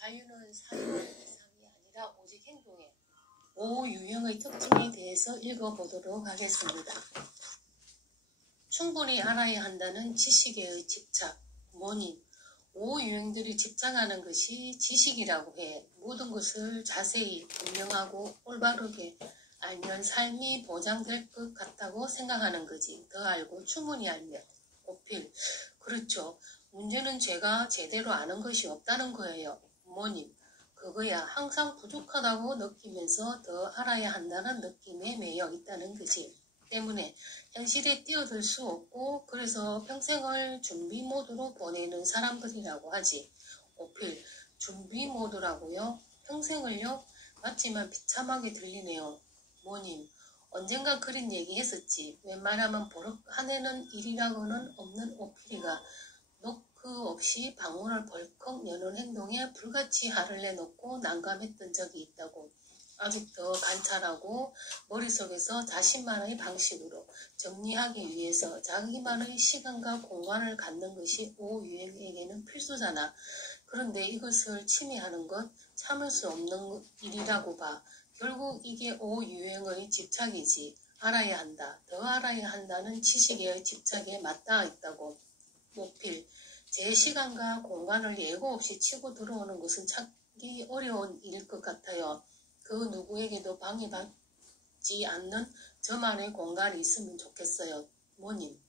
자유는 사유와 이상이 아니라 오직 행동에 5유형의 특징에 대해서 읽어보도록 하겠습니다. 충분히 알아야 한다는 지식의 집착. 모님, 5유형들이 집착하는 것이 지식이라고 해. 모든 것을 자세히 분명하고 올바르게 알면 삶이 보장될 것 같다고 생각하는 거지. 더 알고 충분히 알면. 오필, 그렇죠. 문제는 제가 제대로 아는 것이 없다는 거예요. 모님, 그거야 항상 부족하다고 느끼면서 더 알아야 한다는 느낌에 매여 있다는 거지. 때문에 현실에 뛰어들 수 없고 그래서 평생을 준비 모드로 보내는 사람들이라고 하지. 오필, 준비 모드라고요? 평생을요? 맞지만 비참하게 들리네요. 모님, 언젠가 그런 얘기 했었지. 웬만하면 버럭하내는 일이라고는 없는 오필이가 노크 없이 방문을 벌컥 여는 행동에 불같이 화를 내놓고 난감했던 적이 있다고. 아직도 관찰하고 머릿속에서 자신만의 방식으로 정리하기 위해서 자기만의 시간과 공간을 갖는 것이 5유형에게는 필수잖아. 그런데 이것을 침해하는 것 참을 수 없는 일이라고 봐. 결국 이게 5유형의 집착이지. 알아야 한다. 더 알아야 한다는 지식의 집착에 맞닿아 있다고. 모필, 제 시간과 공간을 예고 없이 치고 들어오는 것은 찾기 어려운 일일 것 같아요. 그 누구에게도 방해받지 않는 저만의 공간이 있으면 좋겠어요. 모님,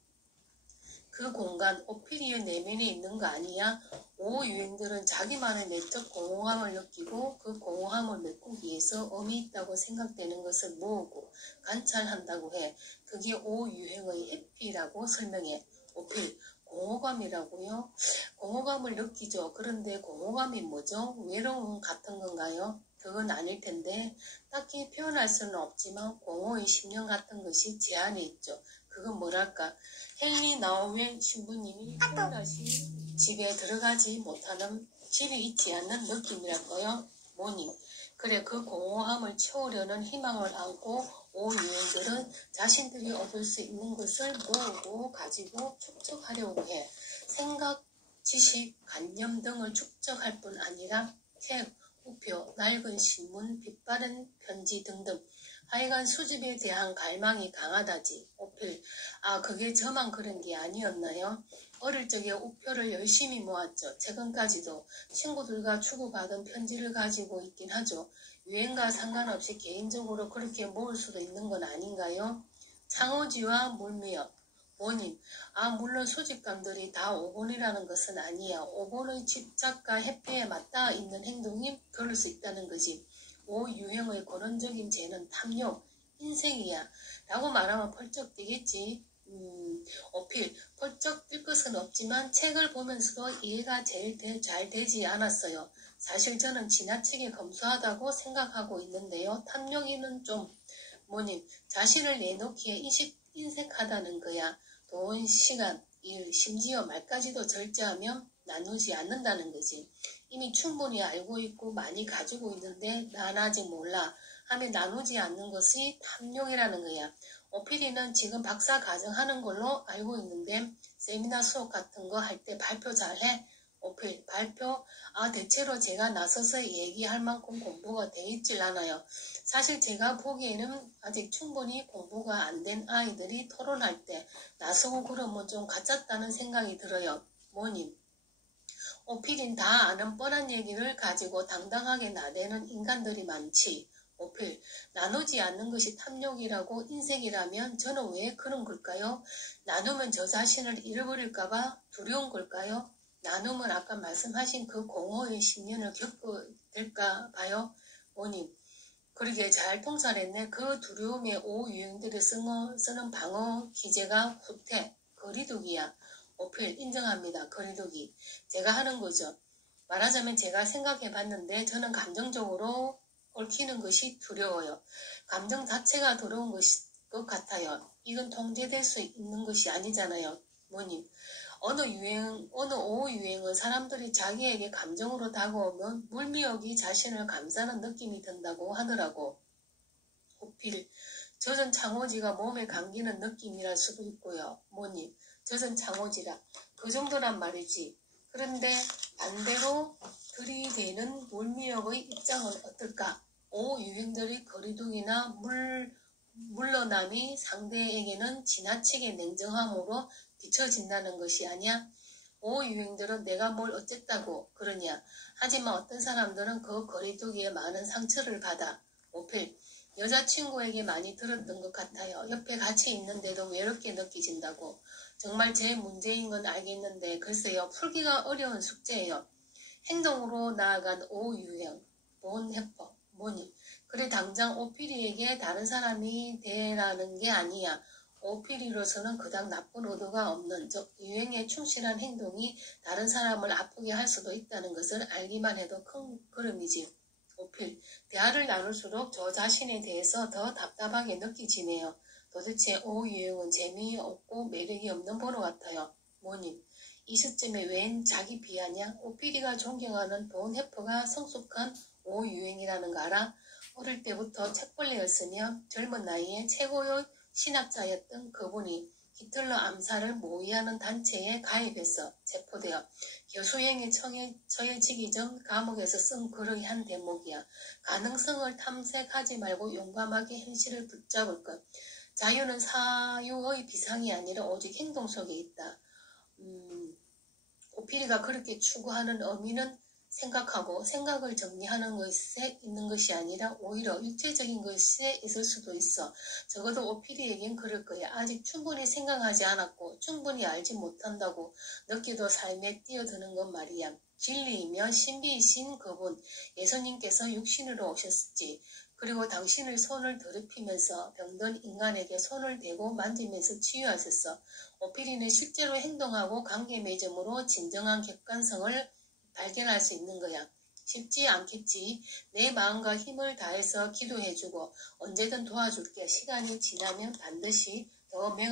그 공간 오피리의 내면에 있는 거 아니야? 5유형들은 자기만의 내적 공허함을 느끼고 그 공허함을 메꾸기 위해서 의미 있다고 생각되는 것을 모으고 관찰한다고 해. 그게 5유형의 해피라고 설명해. 오필, 공허감이라고요? 공허감을 느끼죠. 그런데 공허감이 뭐죠? 외로움 같은 건가요? 그건 아닐 텐데 딱히 표현할 수는 없지만 공허의 심령 같은 것이 제 안에 있죠. 그건 뭐랄까, 헨리 나우웰 신부님이 표현하신 집에 들어가지 못하는 집이 있지 않는 느낌이랄까요? 모님, 그래, 그 공허함을 채우려는 희망을 안고 5유형들은 자신들이 얻을 수 있는 것을 모으고 가지고 축적하려고 해. 생각, 지식, 관념 등을 축적할 뿐 아니라 책, 우표, 낡은 신문, 빛바랜 편지 등등 하여간 수집에 대한 갈망이 강하다지. 오필, 아, 그게 저만 그런 게 아니었나요? 어릴 적에 우표를 열심히 모았죠. 최근까지도 친구들과 주고받은 편지를 가지고 있긴 하죠. 유행과 상관없이 개인적으로 그렇게 모을 수도 있는 건 아닌가요? 창호지와 물미역. 모님, 아, 물론 소집감들이 다 5번이라는 것은 아니야. 5번의 집착과 해피에 맞닿아 있는 행동이 그럴 수 있다는 거지. 5유형의 근원적인 죄는 탐욕, 인생이야. 라고 말하면 펄쩍 뛰겠지. 어필, 펄쩍 뛸 것은 없지만 책을 보면서도 이해가 제일 잘 되지 않았어요. 사실 저는 지나치게 검소하다고 생각하고 있는데요. 탐욕이는 좀, 모님, 자신을 내놓기에 인색하다는 거야. 돈, 시간, 일, 심지어 말까지도 절제하며 나누지 않는다는 거지. 이미 충분히 알고 있고 많이 가지고 있는데 난 아직 몰라 하며 나누지 않는 것이 탐욕이라는 거야. 오피리는 지금 박사 과정 하는 걸로 알고 있는데 세미나 수업 같은 거 할 때 발표 잘해? 오필, 발표? 아, 대체로 제가 나서서 얘기할 만큼 공부가 돼 있질 않아요. 사실 제가 보기에는 아직 충분히 공부가 안 된 아이들이 토론할 때 나서고 그러면 좀 가짜다는 생각이 들어요. 모님, 오필인 다 아는 뻔한 얘기를 가지고 당당하게 나대는 인간들이 많지. 오필, 나누지 않는 것이 탐욕이라고 인색이라면 저는 왜 그런 걸까요? 나누면 저 자신을 잃어버릴까봐 두려운 걸까요? 나누면 아까 말씀하신 그 공허의 심연을 겪게 될까 봐요. 모님, 그러게 잘 통찰했네. 그 두려움에 5유형들이 쓰는 방어 기제가 후퇴, 거리두기야. 오필, 인정합니다. 거리두기. 제가 하는 거죠. 말하자면 제가 생각해봤는데 저는 감정적으로 얽히는 것이 두려워요. 감정 자체가 두려운 것 같아요. 이건 통제될 수 있는 것이 아니잖아요. 모님, 어느 5유행은 사람들이 자기에게 감정으로 다가오면 물미역이 자신을 감싸는 느낌이 든다고 하더라고. 오필, 젖은 창호지가 몸에 감기는 느낌이랄 수도 있고요. 모님, 젖은 창호지라 그 정도란 말이지. 그런데 반대로 들이대는 어떨까? 오유행들의 거리두기나 물러남이 상대에게는 지나치게 냉정함으로 비춰진다는 것이 아니야. 오유행들은 내가 뭘 어쨌다고 그러냐. 하지만 어떤 사람들은 그 거리두기에 많은 상처를 받아. 5필. 여자친구에게 많이 들었던 것 같아요. 옆에 같이 있는데도 외롭게 느껴진다고. 정말 제 문제인 건 알겠는데 글쎄요. 풀기가 어려운 숙제예요. 행동으로 나아간 오유행. 뭔 해법. 뭐니. 그래 당장 오피리에게 다른 사람이 되라는 게 아니야. 오피리로서는 그닥 나쁜 의도가 없는 즉 유행에 충실한 행동이 다른 사람을 아프게 할 수도 있다는 것을 알기만 해도 큰 걸음이지. 오필. 대화를 나눌수록 저 자신에 대해서 더 답답하게 느껴지네요. 도대체 오유행은 재미없고 매력이 없는 번호 같아요. 뭐니. 이 시점에 웬 자기 비하냐? 오피리가 존경하는 본 해퍼가 성숙한 오유행이라는 거 알아? 어릴 때부터 책벌레였으며 젊은 나이에 최고의 신학자였던 그분이 히틀러 암살을 모의하는 단체에 가입해서 체포되어 교수행에 처해지기 전 감옥에서 쓴 글의 한 대목이야. 가능성을 탐색하지 말고 용감하게 현실을 붙잡을 것. 자유는 사유의 비상이 아니라 오직 행동 속에 있다. 오피리가 그렇게 추구하는 의미는 생각하고 생각을 정리하는 것에 있는 것이 아니라 오히려 육체적인 것에 있을 수도 있어. 적어도 오피리에겐 그럴 거야. 아직 충분히 생각하지 않았고 충분히 알지 못한다고 느끼도 삶에 뛰어드는 건 말이야. 진리이며 신비이신 그분, 예수님께서 육신으로 오셨지. 그리고 당신의 손을 더럽히면서 병든 인간에게 손을 대고 만지면서 치유하셨어. 오피리는 실제로 행동하고 관계 맺음으로 진정한 객관성을 발견할 수 있는 거야. 쉽지 않겠지. 내 마음과 힘을 다해서 기도해주고 언제든 도와줄게. 시간이 지나면 반드시 더 명확